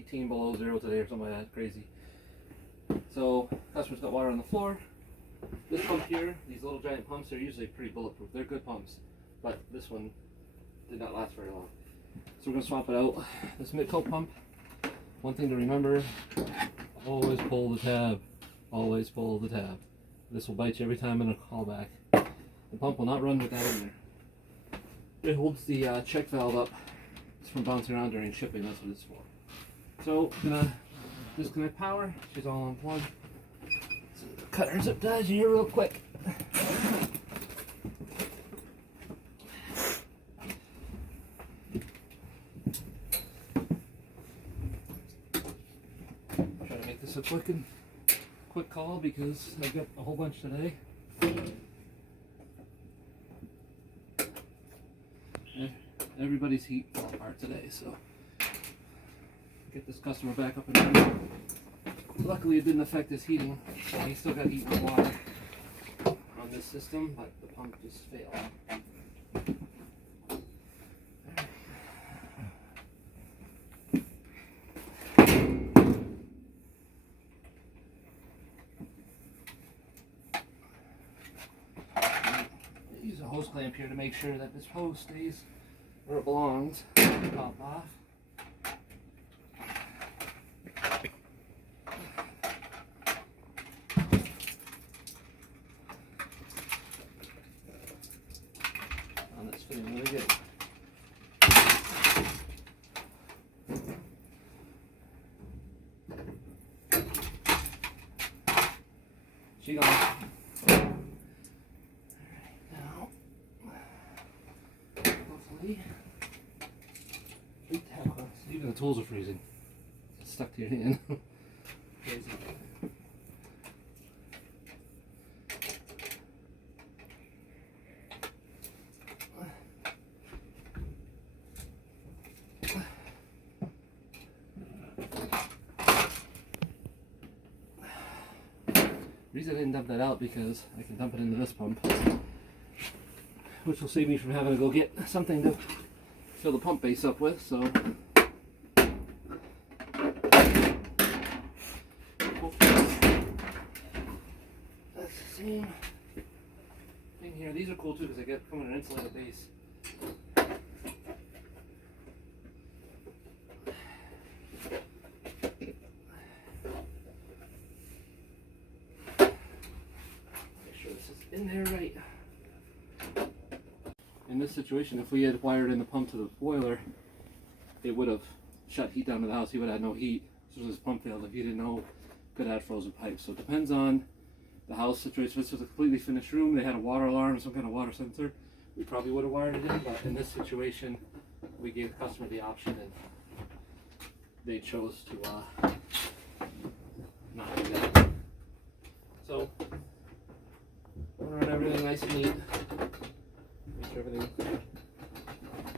18 below zero today or something like that, crazy. So customers got water on the floor. This pump here, these little giant pumps, are usually pretty bulletproof. They're good pumps, but this one did not last very long. So we're going to swap it out. This mid-coat pump, one thing to remember, always pull the tab. Always pull the tab. This will bite you every time in a callback. The pump will not run with that in there. It holds the check valve up. It's from bouncing around during shipping, that's what it's for. So, I'm going to disconnect power. She's all unplugged. So cut her zip ties here real quick. Try to make this a quick call because I've got a whole bunch today. Everybody's heat fell apart today, so get this customer back up and running. Luckily it didn't affect his heating. He still got heat and water on this system, but the pump just failed. Use a hose clamp here to make sure that this hose stays where it belongs. Pop off. Oh, that's fitting really good. She gone. Even the tools are freezing. It's stuck to your hand. Crazy. The reason I didn't dump that out because I can dump it into this pump, which will save me from having to go get something to fill the pump base up with. So that's the same thing here. These are cool too because they come in an insulated base. Make sure this is in there right. In this situation, if we had wired in the pump to the boiler, it would have shut heat down to the house. He would have had no heat. So this pump failed. If you didn't know, could have had frozen pipes. So it depends on the house situation. If this was a completely finished room, they had a water alarm, some kind of water sensor, we probably would have wired it in. But in this situation, we gave the customer the option, and they chose to not do that. So we'll run everything nice and neat. Make sure everything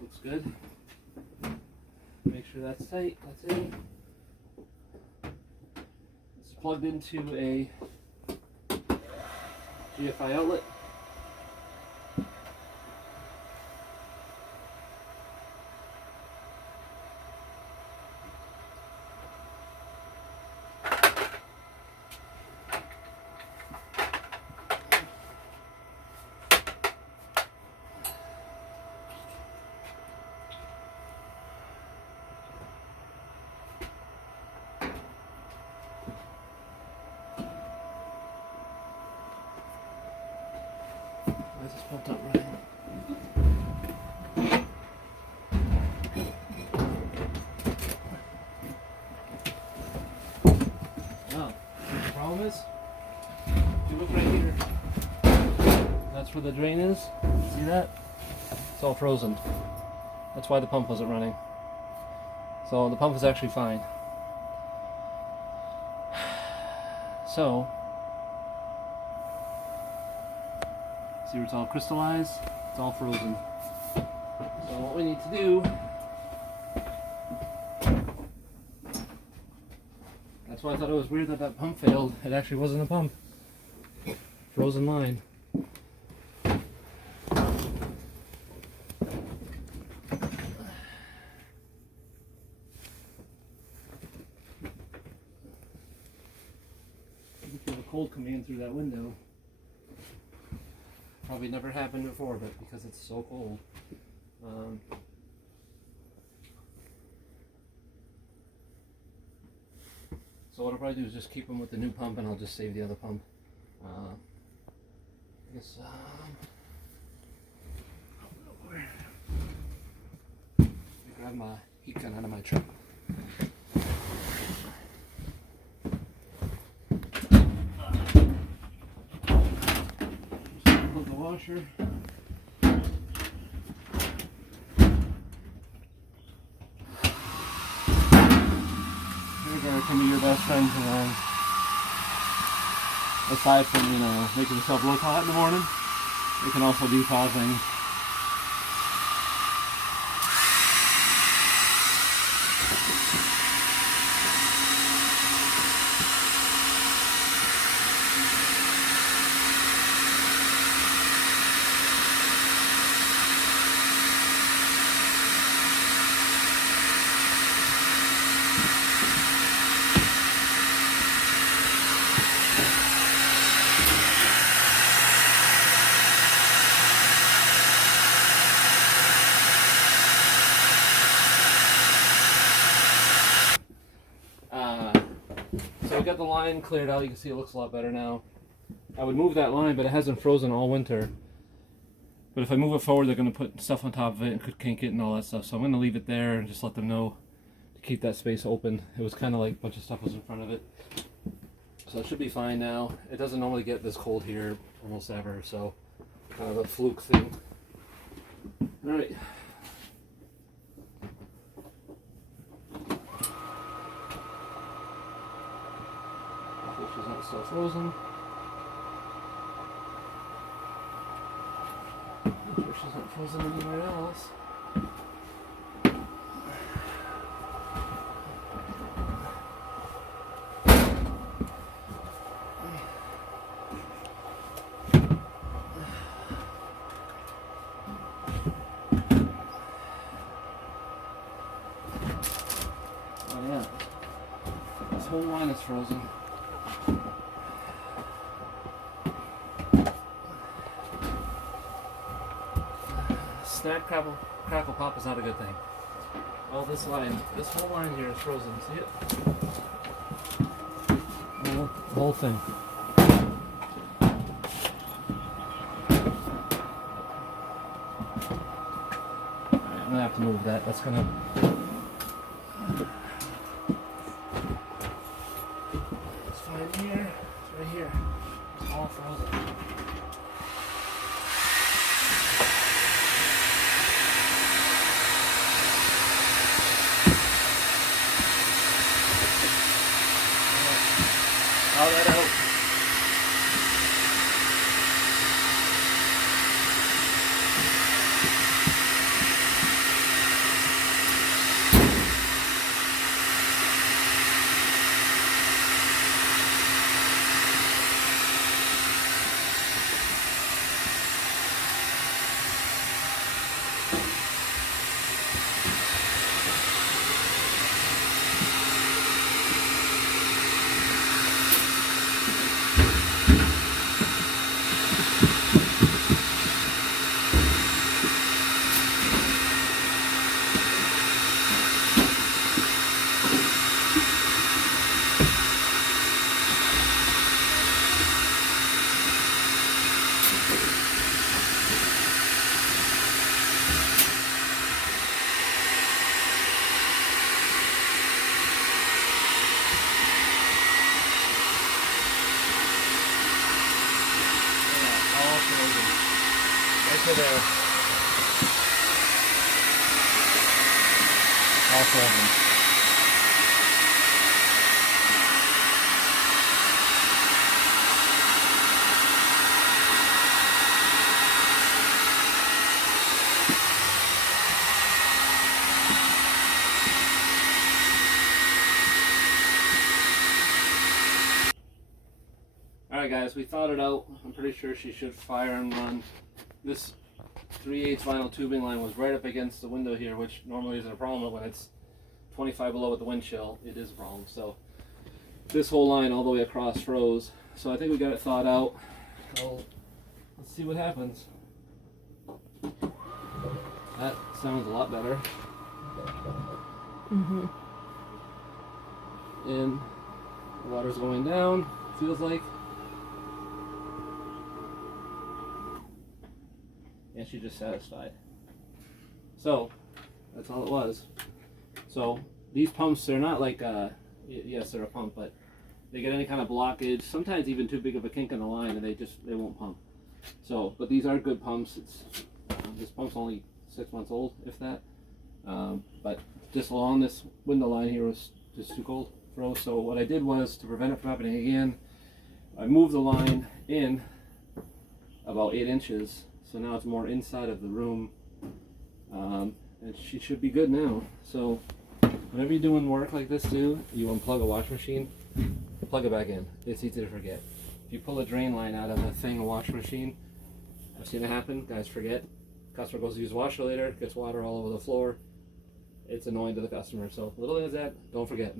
looks good. Make sure that's tight. That's in. It's plugged into a GFI outlet. Why is this pump not running? Oh, the problem is, if you look right here, that's where the drain is. See that? It's all frozen. That's why the pump wasn't running. So the pump is actually fine. So, see where it's all crystallized? It's all frozen. So what we need to do, that's why I thought it was weird that that pump failed. It actually wasn't a pump. Frozen line. cold coming in through that window. Probably never happened before, but because it's so cold. So what I'll probably do is just keep them with the new pump, and I'll just save the other pump. I guess grab my heat gun out of my truck. Just unplug the washer. Can be your best friend, aside from, you know, making yourself look hot in the morning, it can also be causing so we got the line cleared out. You can see it looks a lot better now. I would move that line, but it hasn't frozen all winter. But if I move it forward, they're going to put stuff on top of it and could kink it and all that stuff. So I'm going to leave it there and just let them know to keep that space open. It was kind of like a bunch of stuff was in front of it. So it should be fine now. It doesn't normally get this cold here almost ever, so kind of a fluke thing. Alright. Hopefully she's not still frozen. Make sure she's not frozen anywhere else. Oh yeah, this whole line is frozen. Snack, crackle, pop is not a good thing. All this whole line here is frozen. See it? The whole thing. Alright, I'm gonna have to move that. That's gonna. It's fine here. It's right here. It's all frozen. All that out. Right to there. All frozen. Alright guys, we thought it out. I'm pretty sure she should fire and run. This 3/8 vinyl tubing line was right up against the window here, which normally isn't a problem, but when it's 25 below with the wind chill, it is a problem. So this whole line all the way across froze. So I think we got it thawed out. So let's see what happens. That sounds a lot better. Mm-hmm. And the water's going down, feels like. And she's just satisfied. So that's all it was. So these pumps, they're not like, yes, they're a pump, but they get any kind of blockage, sometimes even too big of a kink in the line, and they won't pump. So, but these are good pumps. This pump's only 6 months old, if that. But just along this window line here was just too cold, froze. So what I did was, to prevent it from happening again, I moved the line in about 8 inches. So now it's more inside of the room, and she should be good now. So whenever you're doing work like this too, you unplug a wash machine, plug it back in. It's easy to forget. If you pull a drain line out of a thing, a wash machine, I've seen it happen. Guys forget. Customer goes to use washer later, gets water all over the floor. It's annoying to the customer. So little as that, don't forget.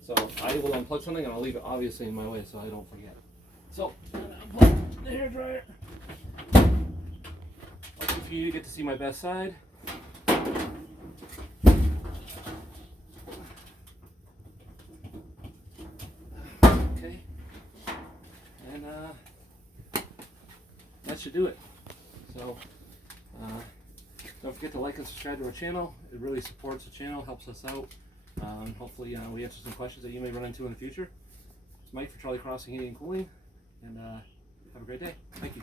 So I will unplug something and I'll leave it obviously in my way so I don't forget. So unplug the hair dryer. Lucky for you, you get to see my best side. Okay, and that should do it. So don't forget to like and subscribe to our channel. It really supports the channel, helps us out. Hopefully we answer some questions that you may run into in the future. It's Mike for Charlie Crossing Heating and Cooling, and have a great day. Thank you.